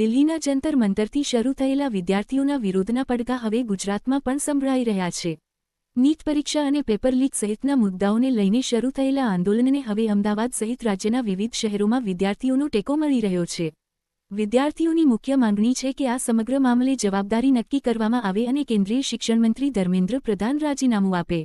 દિલ્હીના જંતર મંતરથી શરૂ થયેલા વિદ્યાર્થીઓના વિરોધના પડઘા હવે ગુજરાતમાં પણ સંભળાઈ રહ્યા છે. નીટ પરીક્ષા અને પેપર લીક સહિતના મુદ્દાઓને લઈને શરૂ થયેલા આંદોલનને હવે અમદાવાદ સહિત રાજ્યના વિવિધ શહેરોમાં વિદ્યાર્થીઓનો ટેકો મળી રહ્યો છે. વિદ્યાર્થીઓની મુખ્ય માંગણી છે કે આ સમગ્ર મામલે જવાબદારી નક્કી કરવામાં આવે અને કેન્દ્રીય શિક્ષણ મંત્રી ધર્મેન્દ્ર પ્રધાન રાજીનામું આપે.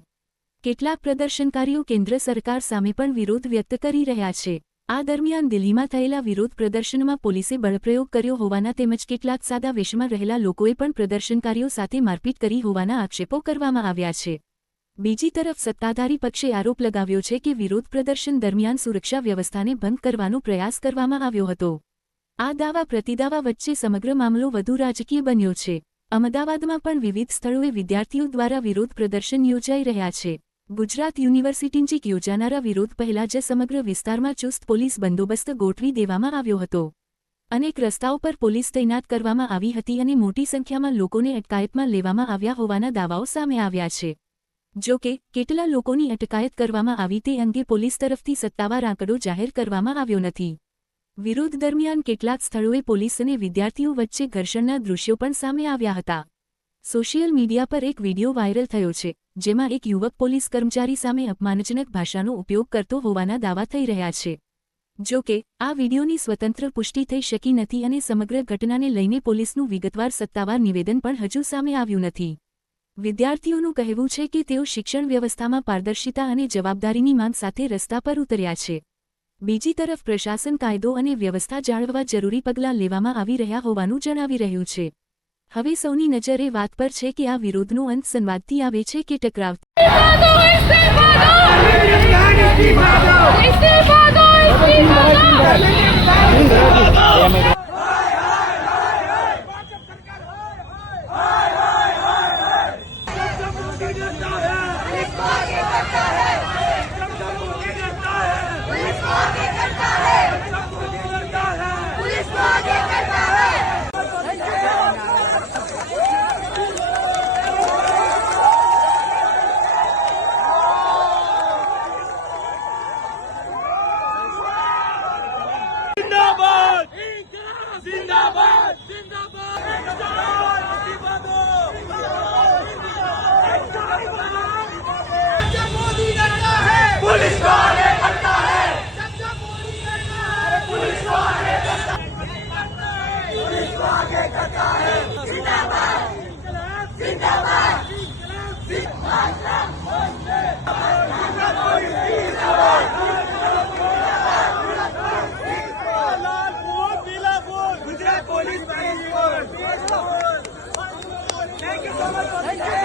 કેટલાક પ્રદર્શનકારીઓ કેન્દ્ર સરકાર સામે પણ વિરોધ વ્યક્ત કરી રહ્યા છે. આ દરમિયાન દિલ્હીમાં થયેલા વિરોધ પ્રદર્શનમાં પોલીસે બળપ્રયોગ કર્યો હોવાના તેમજ કેટલાક સાદા વેશમાં રહેલા લોકોએ પણ પ્રદર્શનકારીઓ સાથે મારપીટ કરી હોવાના આક્ષેપો કરવામાં આવ્યા છે. બીજી તરફ સત્તાધારી પક્ષે આરોપ લગાવ્યો છે કે વિરોધ પ્રદર્શન દરમિયાન સુરક્ષા વ્યવસ્થાને ભંગ કરવાનો પ્રયાસ કરવામાં આવ્યો હતો. આ દાવા પ્રતિદાવા વચ્ચે સમગ્ર મામલો વધુ રાજકીય બન્યો છે. અમદાવાદમાં પણ વિવિધ સ્થળોએ વિદ્યાર્થીઓ દ્વારા વિરોધ પ્રદર્શન યોજાઈ રહ્યા છે. ગુજરાત યુનિવર્સિટી નજીક યોજાનારા વિરોધ પહેલા જ સમગ્ર વિસ્તારમાં ચુસ્ત પોલીસ બંદોબસ્ત ગોઠવી દેવામાં આવ્યો હતો. અનેક રસ્તાઓ પર પોલીસ તૈનાત કરવામાં આવી હતી અને મોટી સંખ્યામાં લોકોને અટકાયતમાં લેવામાં આવ્યા હોવાના દાવાઓ સામે આવ્યા છે. જો કે કેટલા લોકોની અટકાયત કરવામાં આવી તે અંગે પોલીસ તરફથી સત્તાવાર આંકડો જાહેર કરવામાં આવ્યો નથી. વિરોધ દરમિયાન કેટલાક સ્થળોએ પોલીસ અને વિદ્યાર્થીઓ વચ્ચે ઘર્ષણના દૃશ્યો પણ સામે આવ્યા હતા. સોશિયલ મીડિયા પર એક વિડિયો વાયરલ થયો છે, જેમાં એક યુવક પોલીસ કર્મચારી સામે અપમાનજનક ભાષાનો ઉપયોગ કરતો હોવાના દાવા થઈ રહ્યા છે. જો કે આ વિડિયોની સ્વતંત્ર પુષ્ટિ થઈ શકી નથી અને સમગ્ર ઘટનાને લઈને પોલીસનું વિગતવાર સત્તાવાર નિવેદન પણ હજુ સામે આવ્યું નથી. વિદ્યાર્થીઓનું કહેવું છે કે તેઓ શિક્ષણ વ્યવસ્થામાં પારદર્શિતા અને જવાબદારીની માંગ સાથે રસ્તા પર ઉતર્યા છે. બીજી તરફ પ્રશાસન કાયદો અને વ્યવસ્થા જાળવવા જરૂરી પગલાં લેવામાં આવી રહ્યા હોવાનું જણાવી રહ્યું છે. હવે સૌની નજર એ વાત પર છે કે આ વિરોધનો અંત સંવાદથી આવે છે કે ટકરાવથી. जिंदाबाद जिंदाबाद मोदी करता है पुलिस को आगे करता है मोदी करता है पुलिस को आगे करता है पुलिस को आगे करता है जिंदाबाद जिंदाबाद Thank you so much.